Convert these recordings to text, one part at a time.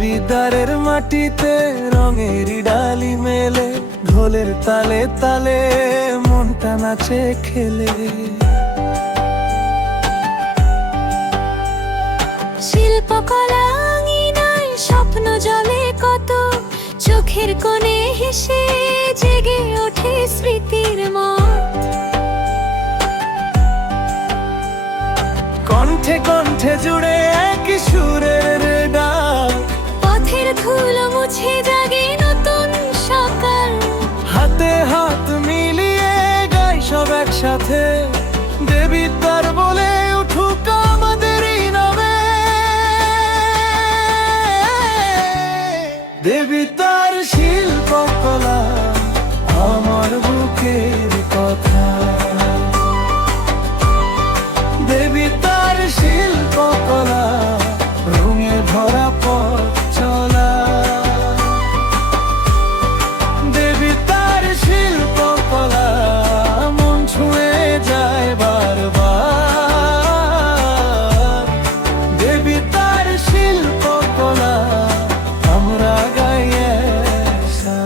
দেবিদ্বারের মাটিতে রঙের ডালি মেলে, ঢোলের তালে তালে মনটা নাচে খেলে। শিল্পকলা আঙিনায় স্বপ্ন জলে কত, চোখের কোণে হেসে জেগে ওঠে স্মৃতির মত। কণ্ঠে কণ্ঠে জুড়ে একই সুরের ডাক, পথের ধুলো মুছে জাগে নতুন সকাল। হাতে হাত মিলিয়ে গাই সব একসাথে, দেবিদ্বার বলে উঠুক আমাদেরই নামে। দেবিদ্বার শিল্পকলা আমার বুকের কথা, দেবিদ্বার শিল্পকলা রঙে ভরা পথ চলা। দেবিদ্বার শিল্পকলা মন ছুঁয়ে যায় বারবার। দেবিদ্বার শিল্পকলা আমরা গাই একসাথে।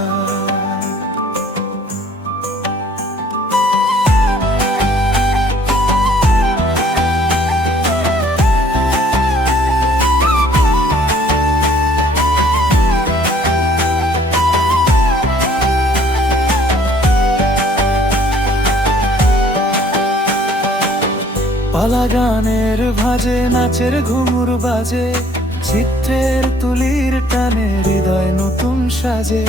পালা গানের ভাজে, নাচের ঘুঙুর বাজে, চিত্রের তুলির টানে হৃদয় নতুন সাজে।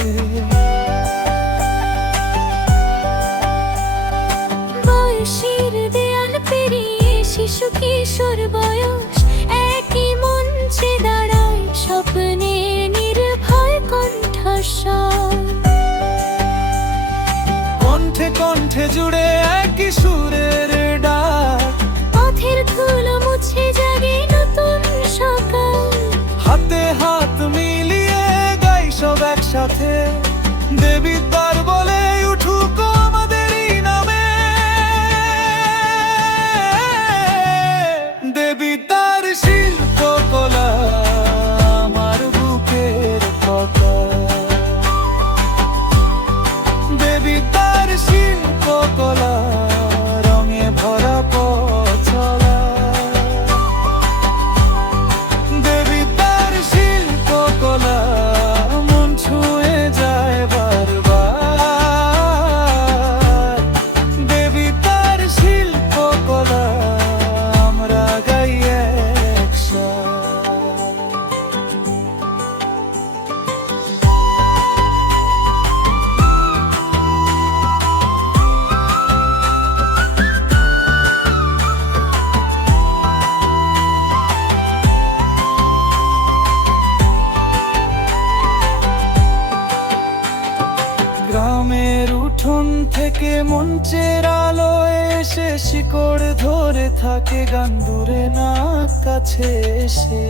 বয়সের দেয়াল পেরিয়ে শিশু কিশোর বয়স একই মঞ্চে দাঁড়ায়, স্বপ্নে নির্ভয় কণ্ঠস্বর। কণ্ঠে কণ্ঠে জুড়ে একই সুরের ডাক, পথের ধুলো মুছে জাগে নতুন সকাল। হাতে হাত মিলিয়ে গাই সব একসাথে, দেবিদ্বার বলে উঠুক আমাদেরই নামে। দেবিদ্বার শিল্পকলা আমার বুকের কথা, দেবিদ্বার শিল্পকলা রঙে ভরা পথ চলা। দেবিদ্বার শিল্পকলা মন ছুঁয়ে যায় বারবার। দেবিদ্বার শিল্পকলা আমরা গাই একসাথে। গ্রামের উঠোন থেকে মঞ্চের আলো এসে শিকড় ধরে থাকে, গান দূরে না কাছে এসে।